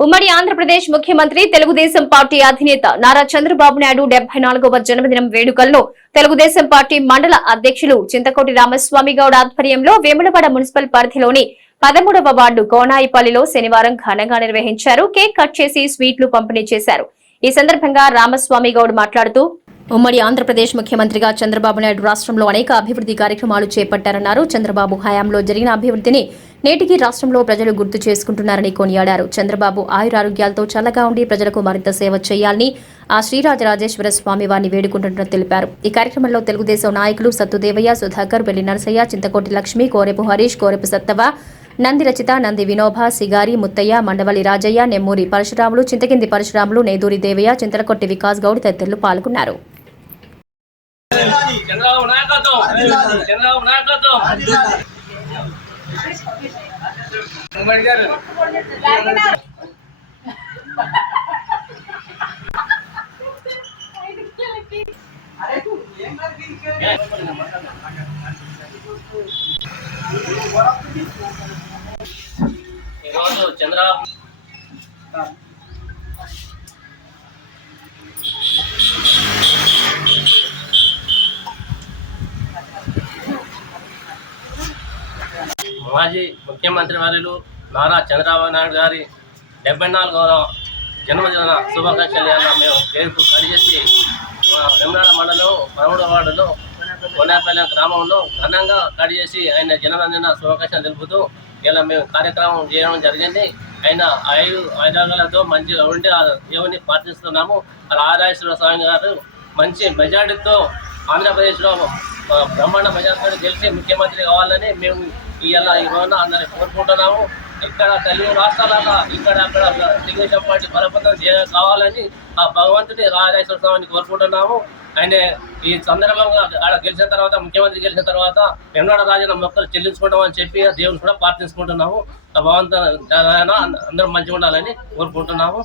ఉమ్మడి ఆంధ్రప్రదేశ్ ముఖ్యమంత్రి తెలుగుదేశం పార్టీ అధినేత నారా చంద్రబాబు నాయుడు డెబ్బై నాలుగవ జన్మదినం వేడుకలను తెలుగుదేశం పార్టీ మండల అధ్యక్షులు చింతకోటి రామస్వామి గౌడ్ ఆధ్వర్యంలో వేములవాడ మున్సిపల్ పరిధిలోని పదమూడవ వార్డు కోనాయిపల్లిలో శనివారం ఘనంగా నిర్వహించారు. కేక్ కట్ చేసి స్వీట్లు పంపిణీ చేశారు. ఈ సందర్భంగా రామస్వామి గౌడ్ మాట్లాడుతూ ఉమ్మడి ఆంధ్రప్రదేశ్ ముఖ్యమంత్రిగా చంద్రబాబు నాయుడు రాష్ట్రంలో అనేక అభివృద్ధి కార్యక్రమాలు చేపట్టారన్నారు. చంద్రబాబు హయాంలో జరిగిన అభివృద్ధిని నేటికి రాష్ట్రంలో ప్రజలు గుర్తు చేసుకుంటున్నారని కొనియాడారు. చంద్రబాబు ఆయురారోగ్యాలతో చల్లగా ఉండి ప్రజలకు మరింత సేవ చేయాలని ఆ శ్రీరాజరాజేశ్వర స్వామి వారిని వేడుకుంటున్నట్లు తెలిపారు. ఈ కార్యక్రమంలో తెలుగుదేశం నాయకులు సత్తుదేవయ్య సుధాకర్ వెల్లి నరసయ్య చింతకోటి లక్ష్మి కోరెపు హరీష్ కోరెపు సత్తవ నంది రచిత నంది వినోభ సిగారి ముత్తయ్య మండవలి రాజయ్య నెమ్మూరి పరశురాములు చింతకింది పరశురాములు నేదూరి దేవయ్య చింతలకొట్టి వికాస్ గౌడ్ తదితరులు పాల్గొన్నారు. చంద్రబాబు నాయకత్వం చంద్రబాబు నాయకత్వం ఉమ్మడి గారు ఈరోజు చంద్రబాబు మాజీ ముఖ్యమంత్రి వర్యులు నారా చంద్రబాబు నాయుడు గారి డెబ్బై నాలుగవ జన్మదిన శుభాకాంక్షలు మేము కేకు కడిచేసి వెమ్నాడ మండలం పదమూడవ వార్డులో కొనేపల్లి గ్రామంలో ఘనంగా కడిచేసి ఆయన జన్మదిన శుభాకాంక్షలు తెలుపుతూ ఇలా మేము కార్యక్రమం చేయడం జరిగింది. ఆయన ఆయు ఆరోగ్యాలతో మంచిగా ఉండి ఆ దేవుని ప్రార్థిస్తున్నాము. రాజేశ్వర స్వామి గారు మంచి మెజార్టీతో ఆంధ్రప్రదేశ్లో బ్రహ్మాండ మెజార్టీతో గెలిచి ముఖ్యమంత్రి కావాలని మేము ఇవాళ ఈ రోజున అందరిని కోరుకుంటున్నాము. ఇక్కడ తెలుగు రాష్ట్రాలలో ఇక్కడ అక్కడ తెలుగుదేశం పార్టీ బలపతం కావాలని ఆ భగవంతుడి రాజేశ్వర స్వామిని కోరుకుంటున్నాము. అండ్ ఈ సందర్భంగా ఆడ గెలిచిన తర్వాత ముఖ్యమంత్రి గెలిచిన తర్వాత ఎన్నడ రాజన మొక్కలు చెల్లించుకుంటాం అని చెప్పి దేవుని కూడా ప్రార్థించుకుంటున్నాము. ఆ భగవంతు అందరూ మంచిగా ఉండాలని కోరుకుంటున్నాము.